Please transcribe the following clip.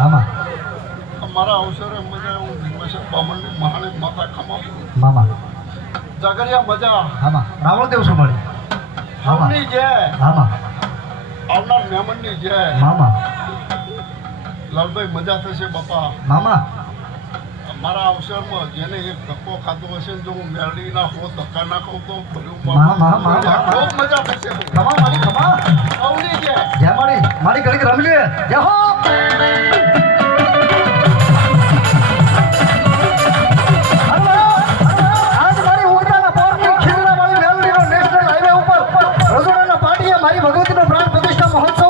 મામા. મારા અવસરે મજા હું ભીમસર બામણની મહાણી માતા ખમા મામા. જાગરિયા મજા. હામા રાવણ દેવ સંભાળી. હામની જય હામા આવનાર મહેમાનની જય મામા. લાલભાઈ મજા થશે બાપા. મામા. મારા અવસરમાં જેને એક ધક્કો ખાધો હશે જો હું મેળવી ના હો ધક્કા ના ખાઉં તો ખૂબ મજા થશે. ખમા મારી ખમા. આવડી છે જય મારી મારી ઘડીક રમી જય હો. ભગવાનના પાટીએ મારી ભગવતીનો પ્રાણ પ્રતિષ્ઠા મહોત્સવ